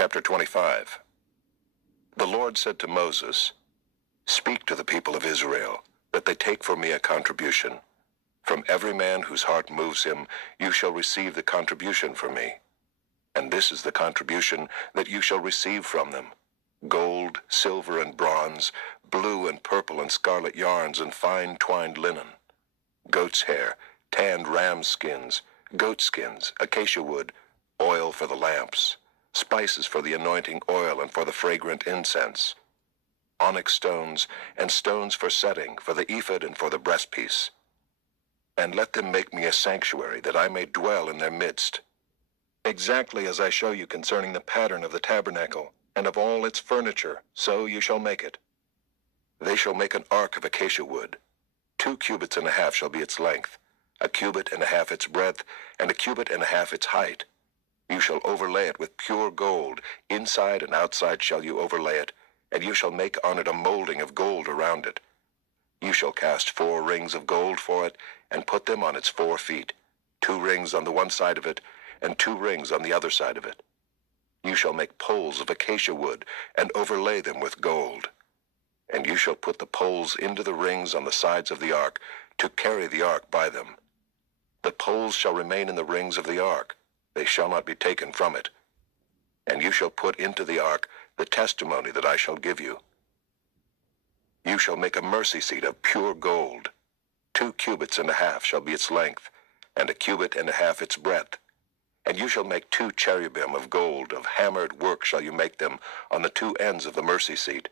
Chapter 25. The Lord said to Moses, "Speak to the people of Israel, that they take for me a contribution. From every man whose heart moves him, you shall receive the contribution for me. And this is the contribution that you shall receive from them: gold, silver, and bronze, blue and purple and scarlet yarns, and fine twined linen, goat's hair, tanned ram skins, goat skins, acacia wood, oil for the lamps, spices for the anointing oil and for the fragrant incense, onyx stones, and stones for setting, for the ephod and for the breastpiece. And let them make me a sanctuary, that I may dwell in their midst, exactly as I show you concerning the pattern of the tabernacle, and of all its furniture, so you shall make it. They shall make an ark of acacia wood. 2 cubits and a half shall be its length, 1 cubit and a half its breadth, and 1 cubit and a half its height. You shall overlay it with pure gold, inside and outside shall you overlay it, and you shall make on it a molding of gold around it. You shall cast 4 rings of gold for it, and put them on its 4 feet, 2 rings on the one side of it, and 2 rings on the other side of it. You shall make poles of acacia wood, and overlay them with gold. And you shall put the poles into the rings on the sides of the ark, to carry the ark by them. The poles shall remain in the rings of the ark, they shall not be taken from it. And you shall put into the ark the testimony that I shall give you. You shall make a mercy seat of pure gold. 2 cubits and a half shall be its length, and 1 cubit and a half its breadth. And you shall make 2 cherubim of gold, of hammered work shall you make them, on the 2 ends of the mercy seat.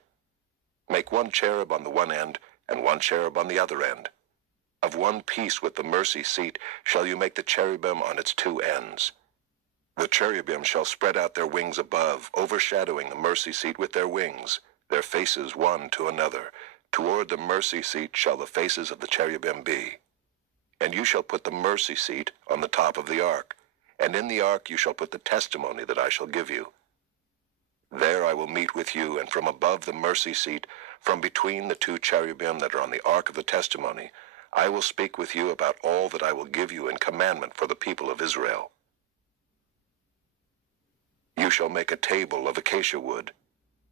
Make 1 cherub on the one end, and 1 cherub on the other end. Of one piece with the mercy seat shall you make the cherubim on its 2 ends. The cherubim shall spread out their wings above, overshadowing the mercy seat with their wings, their faces one to another. Toward the mercy seat shall the faces of the cherubim be. And you shall put the mercy seat on the top of the ark, and in the ark you shall put the testimony that I shall give you. There I will meet with you, and from above the mercy seat, from between the 2 cherubim that are on the ark of the testimony, I will speak with you about all that I will give you in commandment for the people of Israel. You shall make a table of acacia wood.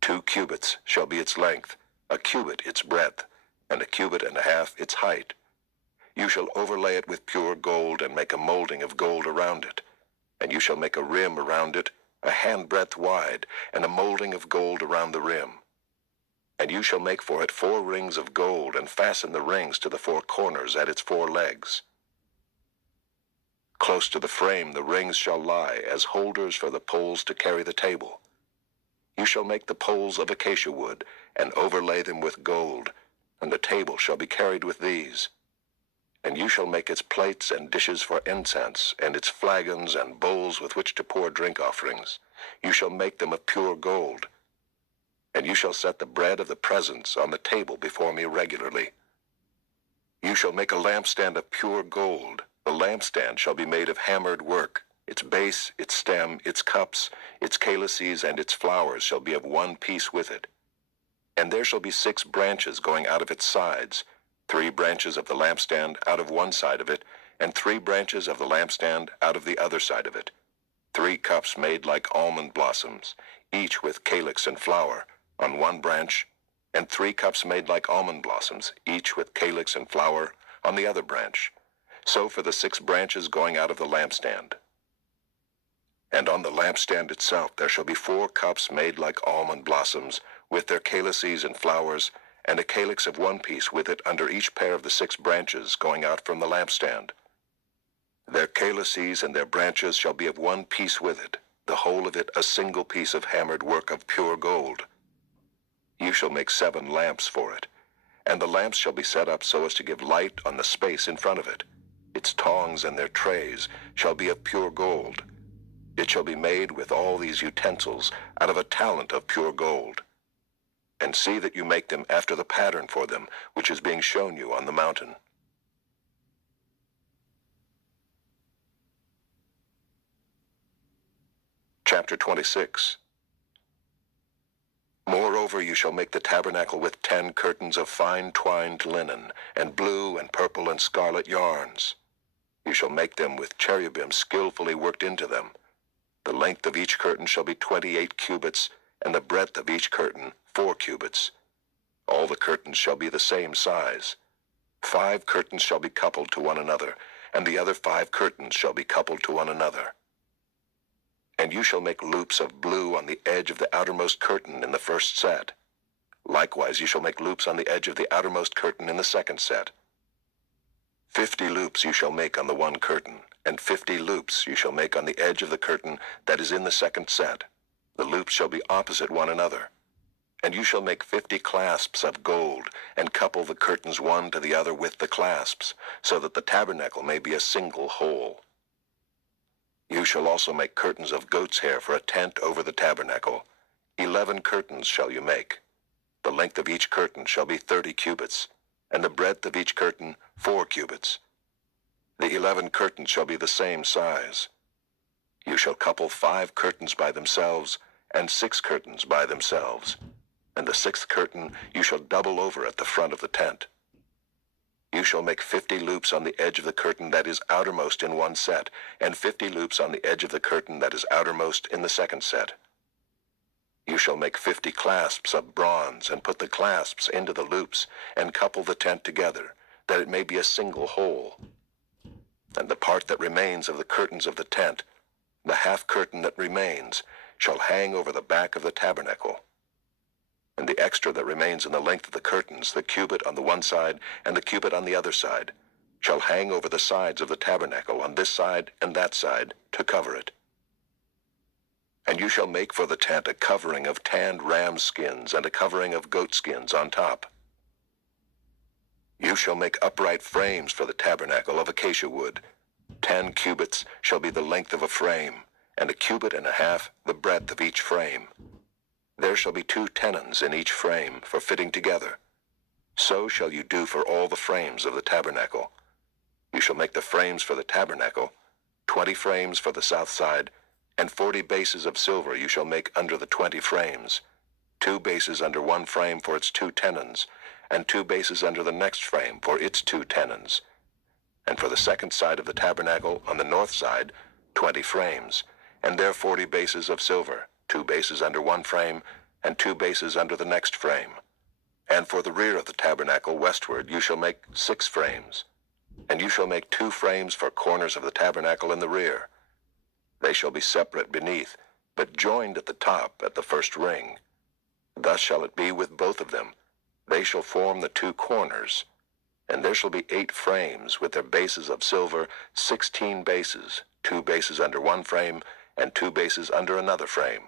2 cubits shall be its length, 1 cubit its breadth, and 1 cubit and a half its height. You shall overlay it with pure gold, and make a molding of gold around it. And you shall make a rim around it, a handbreadth wide, and a molding of gold around the rim. And you shall make for it 4 rings of gold, and fasten the rings to the 4 corners at its 4 legs. Close to the frame the rings shall lie, as holders for the poles to carry the table. You shall make the poles of acacia wood, and overlay them with gold, and the table shall be carried with these. And you shall make its plates and dishes for incense, and its flagons and bowls with which to pour drink offerings. You shall make them of pure gold. And you shall set the bread of the presence on the table before me regularly. You shall make a lampstand of pure gold. The lampstand shall be made of hammered work. Its base, its stem, its cups, its calices, and its flowers shall be of one piece with it. And there shall be 6 branches going out of its sides, 3 branches of the lampstand out of one side of it, and 3 branches of the lampstand out of the other side of it. 3 cups made like almond blossoms, each with calyx and flower, on one branch, and 3 cups made like almond blossoms, each with calyx and flower, on the other branch. So for the 6 branches going out of the lampstand. And on the lampstand itself there shall be 4 cups made like almond blossoms, with their calices and flowers, and a calyx of one piece with it under each pair of the 6 branches going out from the lampstand. Their calices and their branches shall be of one piece with it, the whole of it a single piece of hammered work of pure gold. You shall make 7 lamps for it, and the lamps shall be set up so as to give light on the space in front of it. Its tongs and their trays shall be of pure gold. It shall be made with all these utensils out of a talent of pure gold. And see that you make them after the pattern for them, which is being shown you on the mountain. Chapter 26. Moreover, you shall make the tabernacle with 10 curtains of fine twined linen, and blue and purple and scarlet yarns. You shall make them with cherubim skillfully worked into them. The length of each curtain shall be 28 cubits, and the breadth of each curtain 4 cubits. All the curtains shall be the same size. 5 curtains shall be coupled to one another, and the other 5 curtains shall be coupled to one another. And you shall make loops of blue on the edge of the outermost curtain in the first set. Likewise you shall make loops on the edge of the outermost curtain in the second set. 50 loops you shall make on the one curtain, and 50 loops you shall make on the edge of the curtain that is in the second set. The loops shall be opposite one another. And you shall make 50 clasps of gold, and couple the curtains one to the other with the clasps, so that the tabernacle may be a single whole. You shall also make curtains of goat's hair for a tent over the tabernacle. 11 curtains shall you make. The length of each curtain shall be 30 cubits, and the breadth of each curtain 4 cubits. The 11 curtains shall be the same size. You shall couple 5 curtains by themselves, and 6 curtains by themselves. And the 6th curtain you shall double over at the front of the tent. You shall make 50 loops on the edge of the curtain that is outermost in one set, and 50 loops on the edge of the curtain that is outermost in the second set. You shall make 50 clasps of bronze, and put the clasps into the loops, and couple the tent together, that it may be a single whole. And the part that remains of the curtains of the tent, the half curtain that remains, shall hang over the back of the tabernacle. And the extra that remains in the length of the curtains, the cubit on the one side and the cubit on the other side, shall hang over the sides of the tabernacle on this side and that side to cover it. And you shall make for the tent a covering of tanned ram skins and a covering of goat skins on top. You shall make upright frames for the tabernacle of acacia wood. 10 cubits shall be the length of a frame, and a cubit and a half the breadth of each frame. There shall be 2 tenons in each frame for fitting together. So shall you do for all the frames of the tabernacle. You shall make the frames for the tabernacle, 20 frames for the south side, and 40 bases of silver you shall make under the 20 frames, 2 bases under one frame for its 2 tenons, and 2 bases under the next frame for its 2 tenons. And for the second side of the tabernacle, on the north side, 20 frames, and there 40 bases of silver, 2 bases under one frame, and 2 bases under the next frame. And for the rear of the tabernacle westward you shall make 6 frames. And you shall make 2 frames for corners of the tabernacle in the rear. They shall be separate beneath, but joined at the top at the first ring. Thus shall it be with both of them. They shall form the 2 corners. And there shall be 8 frames with their bases of silver, 16 bases, 2 bases under one frame, and 2 bases under another frame.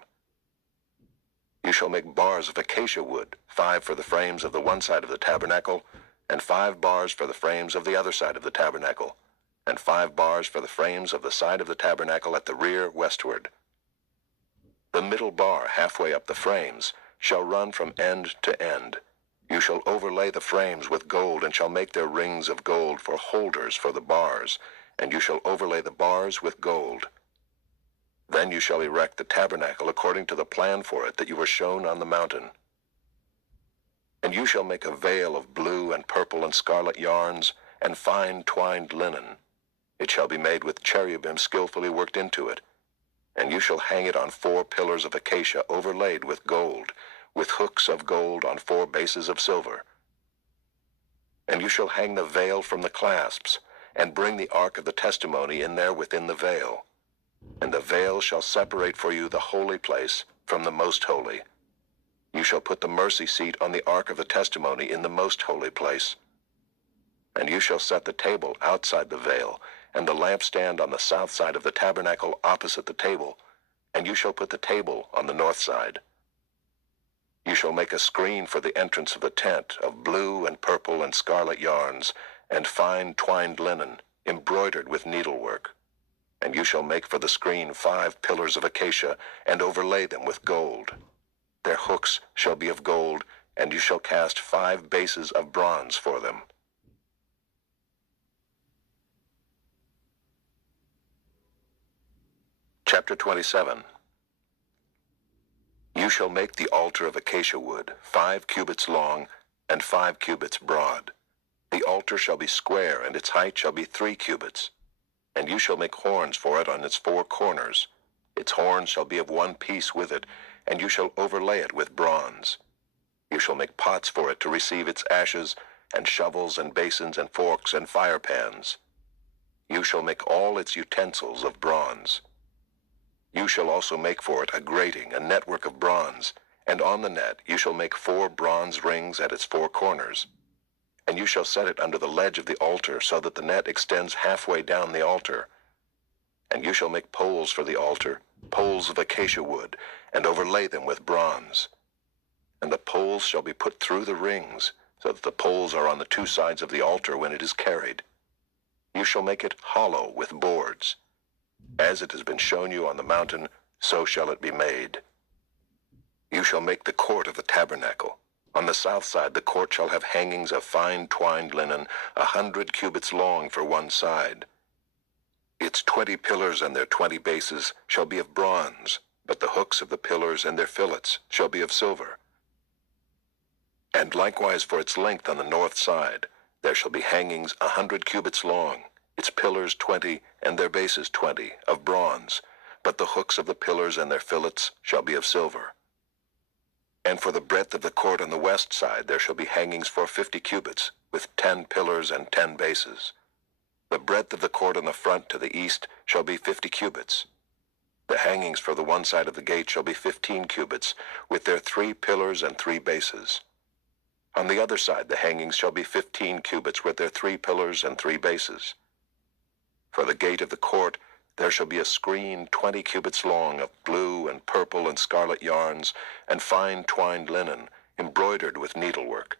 You shall make bars of acacia wood, 5 for the frames of the one side of the tabernacle, and 5 bars for the frames of the other side of the tabernacle, and 5 bars for the frames of the side of the tabernacle at the rear westward. The middle bar halfway up the frames shall run from end to end. You shall overlay the frames with gold, and shall make their rings of gold for holders for the bars, and you shall overlay the bars with gold. Then you shall erect the tabernacle according to the plan for it that you were shown on the mountain. And you shall make a veil of blue and purple and scarlet yarns, and fine twined linen. It shall be made with cherubim skillfully worked into it. And you shall hang it on 4 pillars of acacia overlaid with gold, with hooks of gold on 4 bases of silver. And you shall hang the veil from the clasps, and bring the ark of the testimony in there within the veil. And the veil shall separate for you the holy place from the most holy. You shall put the mercy seat on the ark of the testimony in the most holy place. And you shall set the table outside the veil, and the lampstand on the south side of the tabernacle opposite the table, and you shall put the table on the north side. You shall make a screen for the entrance of the tent of blue and purple and scarlet yarns, and fine twined linen, embroidered with needlework. And you shall make for the screen 5 pillars of acacia, and overlay them with gold. Their hooks shall be of gold, and you shall cast 5 bases of bronze for them. Chapter 27. You shall make the altar of acacia wood, 5 cubits long, and 5 cubits broad. The altar shall be square, and its height shall be 3 cubits. And you shall make horns for it on its 4 corners. Its its horns shall be of one piece with it, and you shall overlay it with bronze. You shall make pots for it to receive its ashes, and shovels and basins and forks and fire pans. You shall make all its utensils of bronze. You shall also make for it a grating, a network of bronze, and on the net you shall make 4 bronze rings at its 4 corners. And you shall set it under the ledge of the altar, so that the net extends halfway down the altar. And you shall make poles for the altar, poles of acacia wood, and overlay them with bronze. And the poles shall be put through the rings, so that the poles are on the 2 sides of the altar when it is carried. You shall make it hollow with boards. As it has been shown you on the mountain, so shall it be made. You shall make the court of the tabernacle. On the south side the court shall have hangings of fine twined linen, 100 cubits long for one side. Its 20 pillars and their 20 bases shall be of bronze, but the hooks of the pillars and their fillets shall be of silver. And likewise for its length on the north side there shall be hangings 100 cubits long, its pillars 20 and their bases 20, of bronze, but the hooks of the pillars and their fillets shall be of silver. And for the breadth of the court on the west side there shall be hangings for 50 cubits, with 10 pillars and 10 bases. The breadth of the court on the front to the east shall be 50 cubits. The hangings for the one side of the gate shall be 15 cubits, with their 3 pillars and 3 bases. On the other side the hangings shall be 15 cubits, with their 3 pillars and 3 bases. For the gate of the court there shall be a screen 20 cubits long of blue and purple and scarlet yarns, and fine twined linen, embroidered with needlework.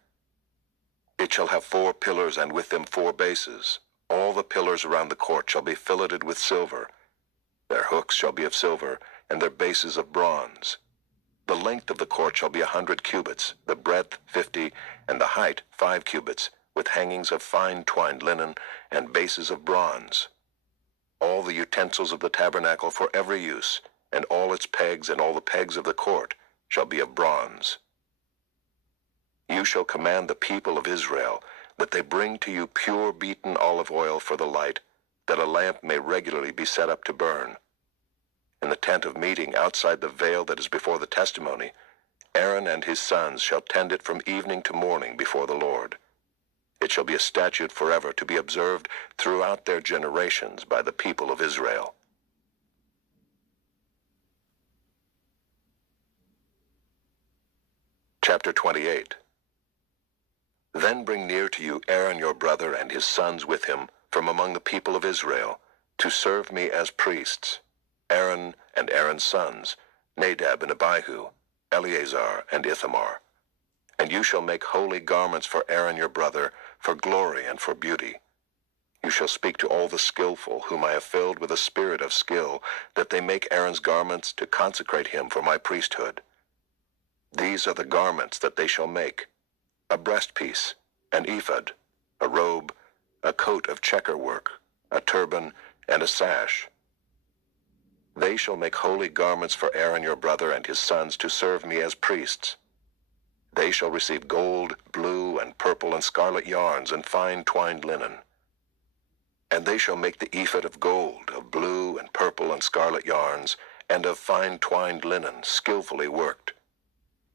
It shall have 4 pillars, and with them 4 bases. All the pillars around the court shall be filleted with silver. Their hooks shall be of silver, and their bases of bronze. The length of the court shall be 100 cubits, the breadth 50, and the height 5 cubits, with hangings of fine twined linen, and bases of bronze. All the utensils of the tabernacle for every use, and all its pegs and all the pegs of the court, shall be of bronze. You shall command the people of Israel that they bring to you pure beaten olive oil for the light, that a lamp may regularly be set up to burn. In the tent of meeting outside the veil that is before the testimony, Aaron and his sons shall tend it from evening to morning before the Lord. It shall be a statute forever to be observed throughout their generations by the people of Israel. Chapter 28. Then bring near to you Aaron your brother and his sons with him from among the people of Israel, to serve me as priests, Aaron and Aaron's sons, Nadab and Abihu, Eleazar and Ithamar. And you shall make holy garments for Aaron your brother, for glory and for beauty. You shall speak to all the skillful, whom I have filled with a spirit of skill, that they make Aaron's garments to consecrate him for my priesthood. These are the garments that they shall make: a breastpiece, an ephod, a robe, a coat of checker work, a turban, and a sash. They shall make holy garments for Aaron your brother and his sons to serve me as priests. They shall receive gold, blue, and purple, and scarlet yarns, and fine twined linen. And they shall make the ephod of gold, of blue, and purple, and scarlet yarns, and of fine twined linen, skillfully worked.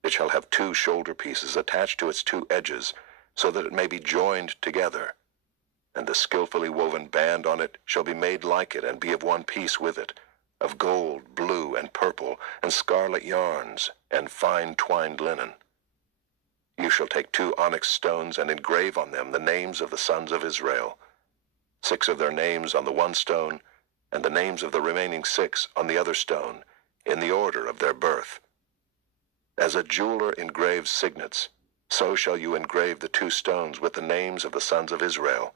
It shall have 2 shoulder pieces attached to its 2 edges, so that it may be joined together. And the skillfully woven band on it shall be made like it, and be of one piece with it, of gold, blue, and purple, and scarlet yarns, and fine twined linen. You shall take 2 onyx stones and engrave on them the names of the sons of Israel, 6 of their names on the one stone, and the names of the remaining 6 on the other stone, in the order of their birth. As a jeweler engraves signets, so shall you engrave the 2 stones with the names of the sons of Israel.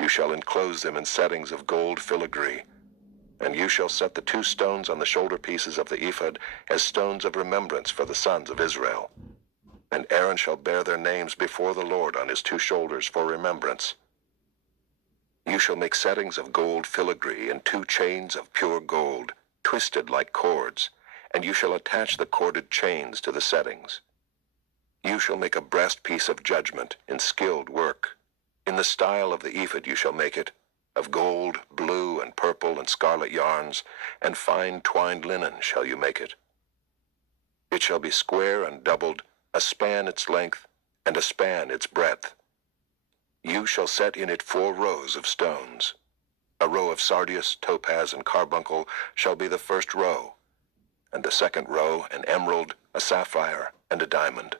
You shall enclose them in settings of gold filigree, and you shall set the 2 stones on the shoulder pieces of the ephod as stones of remembrance for the sons of Israel. And Aaron shall bear their names before the Lord on his 2 shoulders for remembrance. You shall make settings of gold filigree and 2 chains of pure gold, twisted like cords, and you shall attach the corded chains to the settings. You shall make a breastpiece of judgment in skilled work. In the style of the ephod you shall make it, of gold, blue, and purple, and scarlet yarns, and fine twined linen shall you make it. It shall be square and doubled, a span its length, and a span its breadth. You shall set in it 4 rows of stones. A row of sardius, topaz, and carbuncle shall be the first row, and the second row an emerald, a sapphire, and a diamond,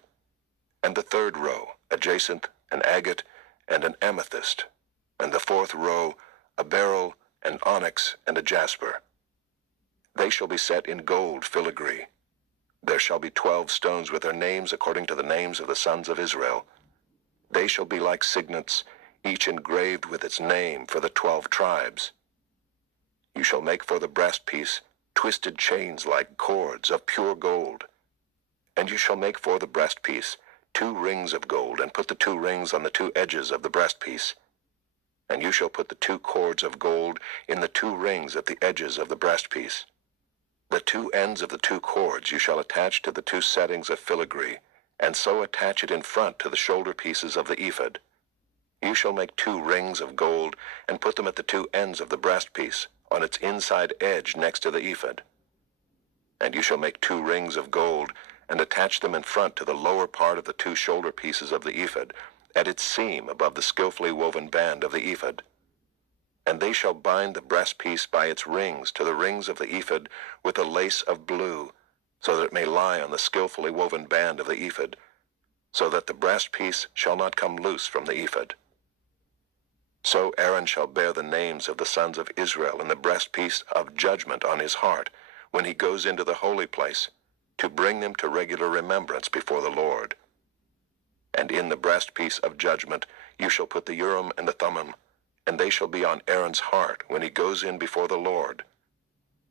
and the third row a jacinth, an agate, and an amethyst, and the 4th row a beryl, an onyx, and a jasper. They shall be set in gold filigree. There shall be 12 stones with their names according to the names of the sons of Israel. They shall be like signets, each engraved with its name for the 12 tribes. You shall make for the breastpiece twisted chains like cords of pure gold. And you shall make for the breastpiece 2 rings of gold, and put the 2 rings on the 2 edges of the breastpiece. And you shall put the 2 cords of gold in the 2 rings at the edges of the breastpiece. The 2 ends of the 2 cords you shall attach to the 2 settings of filigree, and so attach it in front to the shoulder pieces of the ephod. You shall make 2 rings of gold, and put them at the 2 ends of the breastpiece, on its inside edge next to the ephod. And you shall make 2 rings of gold, and attach them in front to the lower part of the 2 shoulder pieces of the ephod, at its seam above the skillfully woven band of the ephod. And they shall bind the breastpiece by its rings to the rings of the ephod with a lace of blue, so that it may lie on the skillfully woven band of the ephod, so that the breastpiece shall not come loose from the ephod. So Aaron shall bear the names of the sons of Israel in the breastpiece of judgment on his heart, when he goes into the holy place, to bring them to regular remembrance before the Lord. And in the breastpiece of judgment you shall put the Urim and the Thummim, and they shall be on Aaron's heart when he goes in before the Lord.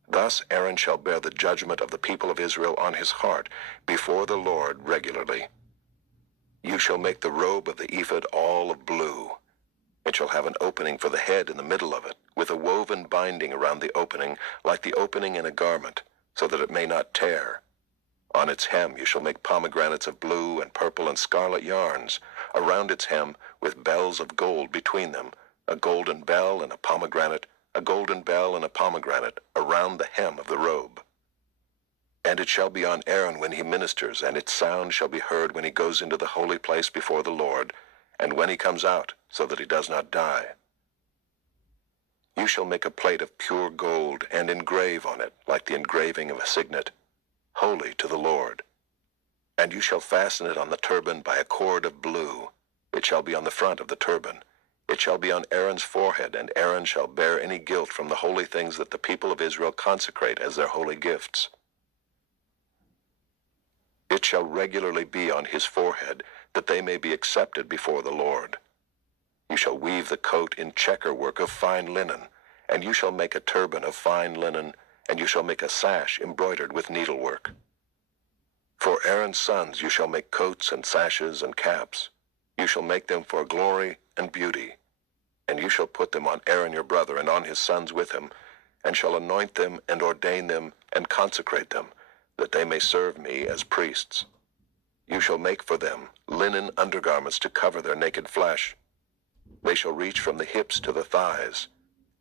Thus Aaron shall bear the judgment of the people of Israel on his heart before the Lord regularly. You shall make the robe of the ephod all of blue. It shall have an opening for the head in the middle of it, with a woven binding around the opening, like the opening in a garment, so that it may not tear. On its hem you shall make pomegranates of blue and purple and scarlet yarns, around its hem with bells of gold between them, a golden bell and a pomegranate, a golden bell and a pomegranate, around the hem of the robe. And it shall be on Aaron when he ministers, and its sound shall be heard when he goes into the holy place before the Lord, and when he comes out, so that he does not die. You shall make a plate of pure gold, and engrave on it, like the engraving of a signet, holy to the Lord. And you shall fasten it on the turban by a cord of blue. It shall be on the front of the turban. It shall be on Aaron's forehead, and Aaron shall bear any guilt from the holy things that the people of Israel consecrate as their holy gifts. It shall regularly be on his forehead, that they may be accepted before the Lord. You shall weave the coat in checker work of fine linen, and you shall make a turban of fine linen, and you shall make a sash embroidered with needlework. For Aaron's sons you shall make coats and sashes and caps. You shall make them for glory and beauty. And you shall put them on Aaron your brother and on his sons with him, and shall anoint them and ordain them and consecrate them, that they may serve me as priests. You shall make for them linen undergarments to cover their naked flesh. They shall reach from the hips to the thighs,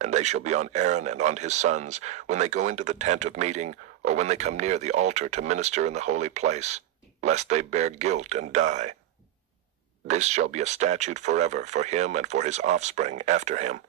and they shall be on Aaron and on his sons when they go into the tent of meeting, or when they come near the altar to minister in the holy place, lest they bear guilt and die. This shall be a statute forever for him and for his offspring after him.